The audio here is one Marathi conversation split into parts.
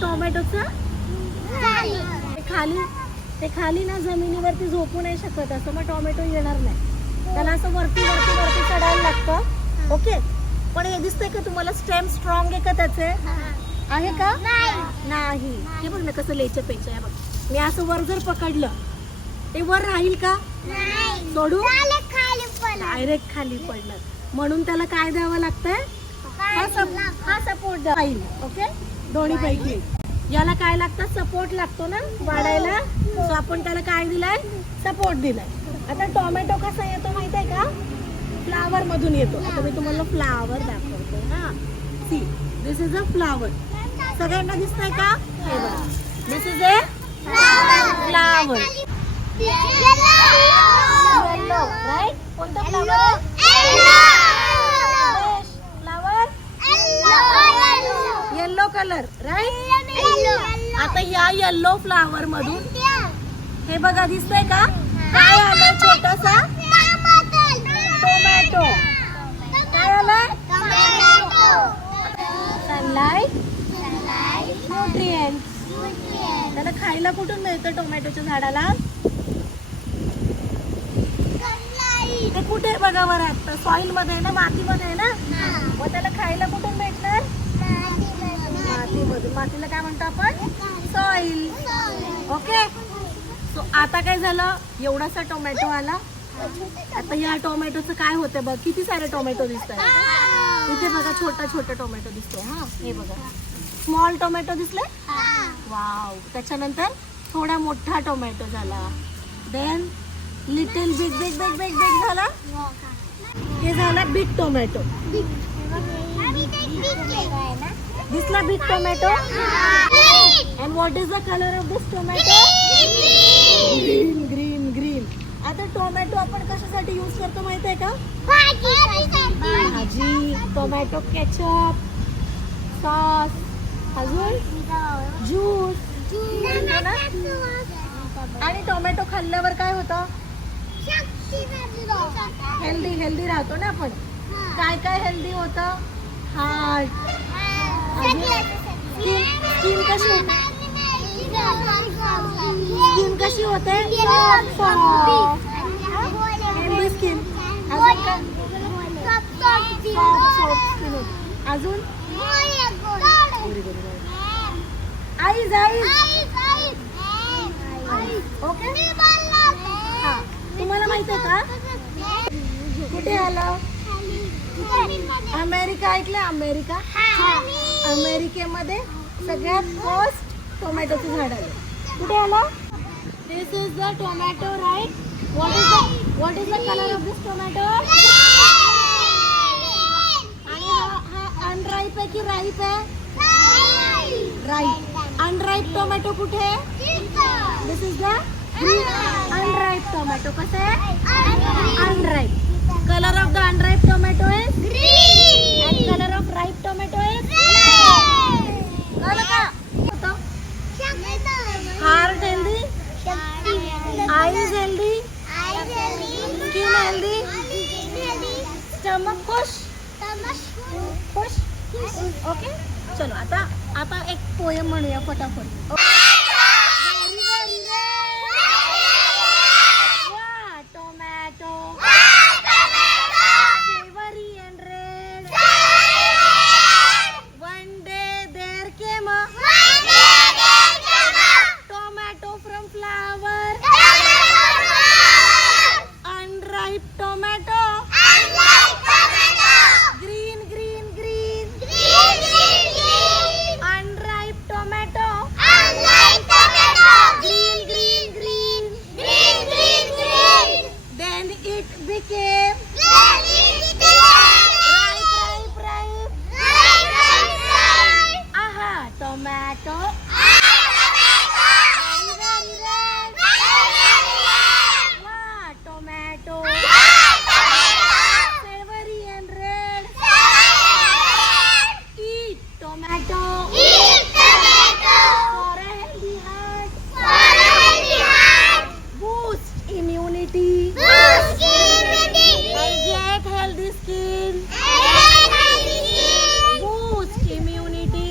टोमॅटोचं खाली ना जमिनीवरती झोपू नाही शकत, असं मग टोमॅटो येणार नाही. त्याला असं वरती चढायला लागतं. ओके, पण हे दिसतंय का तुम्हाला स्टेम स्ट्रॉंग आहे का त्याचे? आहे का? नाही. हे बघ ना कसं लेचं पेच आहे बघ. मी असं वर जर पकडलं ते वर राहील का? सोडू डायरेक्ट खाली पडणार. म्हणून त्याला काय द्यावं लागतंय? हा सपोर्ट राहील. ओके, दोन्ही पैकी याला काय लागतं? सपोर्ट लागतो ना वाढायला. सो आपण त्याला काय दिलाय? सपोर्ट दिलाय. आता टोमॅटो कसा येतो माहित आहे का? फ्लावर मधून येतो. आता मी तुम्हाला फ्लावर दाखवतो. हा, see this is a flower. सगळ्यांना दिसतंय का? हे बघा, this is a flower. Yellow, right? कोणता flower? Flower yellow colour, right? आता या येलो फ्लावर मधून हे बघा दिसतंय का? काय आलं? छोटासा टोमॅटो. काय आलाय? Sunlight, nutrients. त्याला खायला कुठून मिळतं टोमॅटोच्या झाडाला? ते कुठे बघा बरं? आता सॉइल मध्ये आहे ना, मातीमध्ये आहे ना. मग त्याला खायला कुठून भेटणार? मातीमधून. मातीला काय म्हणतो आपण? सॉइल. ओके, सो आता काय झालं? एवढासा टोमॅटो आला. आता या टोमॅटोचं काय होतं बघ, किती सारे टोमॅटो दिसतात इथे बघा. छोटा टोमॅटो दिसतो. हा, हे बघा, स्मॉल टोमॅटो दिसले. वाव. त्याच्यानंतर थोडा मोठा टोमॅटो झाला. देन लिटिल बिग झाला. हे झाला बिग टोमॅटो. दिसला big tomato? And what is the colour of this tomato? Green. आता टोमॅटो आपण कशासाठी यूज करतो माहित आहे का? भाजी, टोमॅटो केचप, सॉस, अजून ज्यूस. आणि टोमॅटो खाल्ल्यावर काय होतं? हेल्दी राहतो ना आपण. काय हेल्दी होतं? हार्ट. स्किन कशी होते? Healthy skin. अजून आईज. ओके, हा. तुम्हाला माहित आहे का कुठे आलं? अमेरिका. ऐकलं? अमेरिका. अमेरिकेमध्ये सगळ्यात फर्स्ट टोमॅटोचं झाड आलं. कुठे आलं? This is the tomato, right? What is the colour of this tomato? आणि हा अनराईप आहे की राईप आहे? राईप. अनराईप टोमॅटो कुठे? This is the unripe tomato. कसं आहे? Unripe. Colour of the unripe tomato is green and color of ripe tomato is red. कळलं का? Heart healthy, eyes healthy, skin healthy, stomach खुश. ओके, चलो आता एक पोएम म्हणूया फटाफट. Tomato savory and red. One day there came a tomato from flower. Unripe tomato. Green. Unripe tomato. Green. Then it became ripe. Aha, tomato. Very red. Wow, tomato. Savory and red. Eat tomato. For a healthy heart. Boost immunity. And get healthy skin. Boost immunity.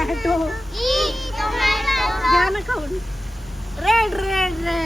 Tomato घ्या ना खाऊन. Red red red